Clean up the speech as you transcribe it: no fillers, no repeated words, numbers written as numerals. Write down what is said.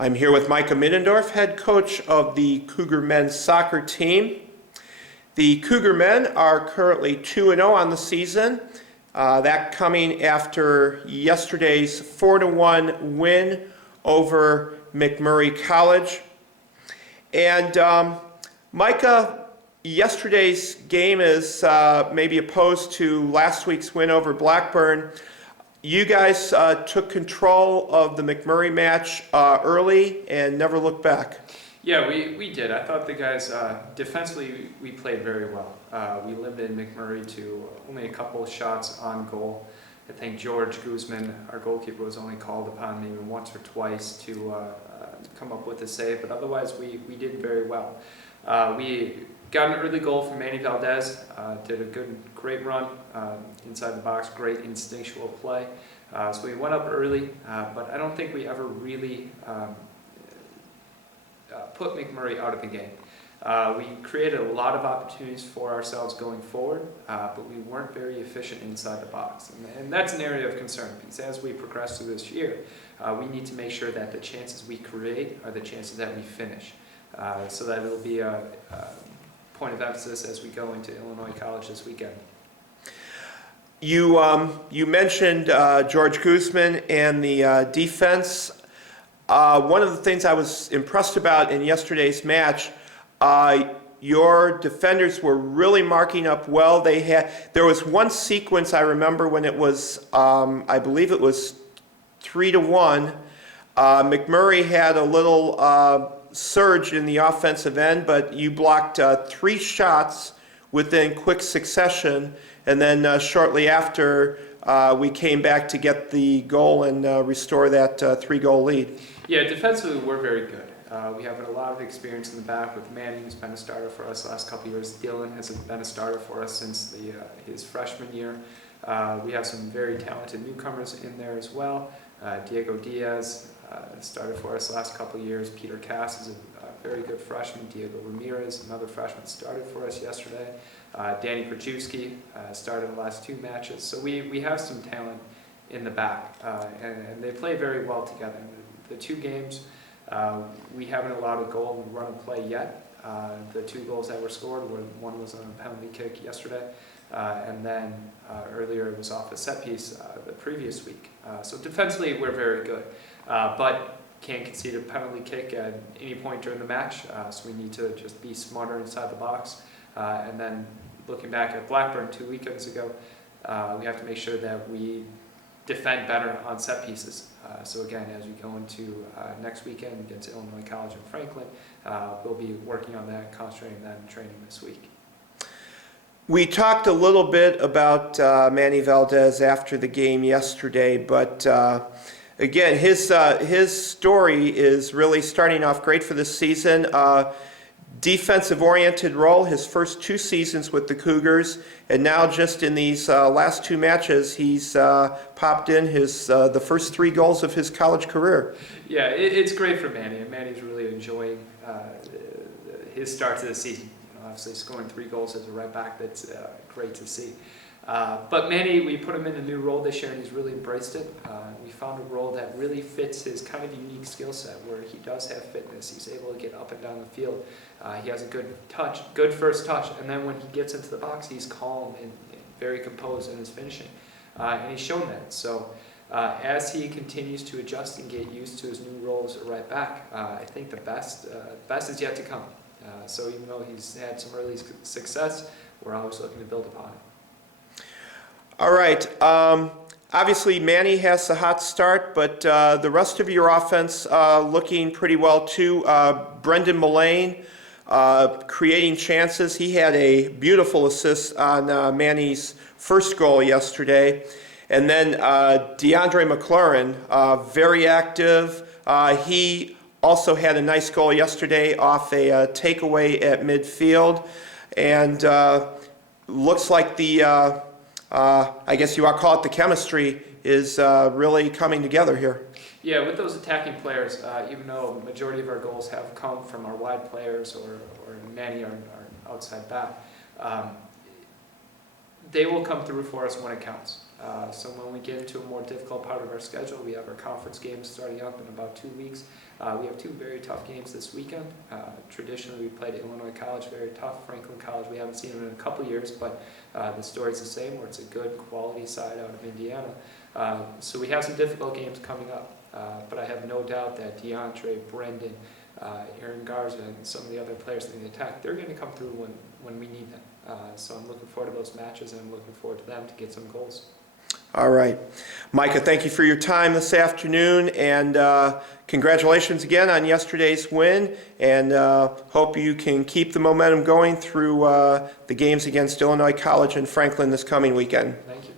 I'm here with Micah Middendorf, head coach of the Cougar men's soccer team. The Cougar men are currently 2-0 on the season. That coming after yesterday's 4-1 win over MacMurray College. And Micah, yesterday's game is maybe opposed to last week's win over Blackburn. You guys took control of the MacMurray match early and never looked back. Yeah, we did. I thought the guys, defensively, we played very well. We limited MacMurray to only a couple of shots on goal. I think George Guzman, our goalkeeper, was only called upon maybe once or twice to come up with a save, but otherwise we did very well. We got an early goal from Manny Valdez, did a great run inside the box, great instinctual play. So we went up early, but I don't think we ever really put MacMurray out of the game. We created a lot of opportunities for ourselves going forward, but we weren't very efficient inside the box. And that's an area of concern, because as we progress through this year, we need to make sure that the chances we create are the chances that we finish. So that it'll be a point of emphasis as we go into Illinois College this weekend. You mentioned George Guzman and the defense. One of the things I was impressed about in yesterday's match, your defenders were really marking up well. There was one sequence I remember when it was, I believe it was 3-1. MacMurray had a little surge in the offensive end, but you blocked 3 shots within quick succession, and then shortly after we came back to get the goal and restore that 3-goal lead. Yeah, defensively we're very good. We have a lot of experience in the back with Manny, who's been a starter for us the last couple of years. Dylan has been a starter for us since his freshman year. We have some very talented newcomers in there as well. Diego Diaz started for us the last couple of years. Peter Cass is a very good freshman. Diego Ramirez, another freshman, started for us yesterday. Danny Krajewski started the last 2 matches. So we have some talent in the back, and they play very well together. The 2 games, we haven't allowed a goal in run and play yet. The 2 goals that were scored, one was on a penalty kick yesterday, and then earlier it was off a set piece the previous week. So defensively we're very good, but can't concede a penalty kick at any point during the match, so we need to just be smarter inside the box. And then looking back at Blackburn 2 weekends ago, we have to make sure that we defend better on set pieces. So again, as we go into next weekend against Illinois College in Franklin, we'll be working on that, concentrating on that in training this week. We talked a little bit about Manny Valdez after the game yesterday, but again, his story is really starting off great for this season. Defensive-oriented role, his first 2 seasons with the Cougars, and now just in these last 2 matches, he's popped in the first 3 goals of his college career. Yeah, it's great for Manny, and Manny's really enjoying his start to the season. Obviously, scoring 3 goals as a right back, that's great to see. But Manny, we put him in a new role this year, and he's really embraced it. We found a role that really fits his kind of unique skill set, where he does have fitness. He's able to get up and down the field. He has a good touch, good first touch, and then when he gets into the box, he's calm and very composed in his finishing. And he's shown that. So as he continues to adjust and get used to his new role as a right back, I think the best is yet to come. So even though he's had some early success, we're always looking to build upon it. All right. Obviously, Manny has a hot start, but the rest of your offense looking pretty well too. Brendan Mullane creating chances. He had a beautiful assist on Manny's first goal yesterday. And then DeAndre McLaurin, very active. He also had a nice goal yesterday off a takeaway at midfield. And looks like I guess you ought to call it the chemistry, is really coming together here. Yeah, with those attacking players, even though the majority of our goals have come from our wide players or Manny, our outside back, they will come through for us when it counts. So when we get into a more difficult part of our schedule, we have our conference games starting up in about 2 weeks. We have 2 very tough games this weekend. Traditionally, we played Illinois College, very tough. Franklin College, we haven't seen them in a couple years, but the story's the same, where it's a good quality side out of Indiana. So we have some difficult games coming up, but I have no doubt that DeAndre, Brendan, Aaron Garza, and some of the other players in the attack, they're going to come through when we need them. So I'm looking forward to those matches, and I'm looking forward to them to get some goals. All right. Micah, thank you for your time this afternoon, and congratulations again on yesterday's win, and hope you can keep the momentum going through the games against Illinois College and Franklin this coming weekend. Thank you.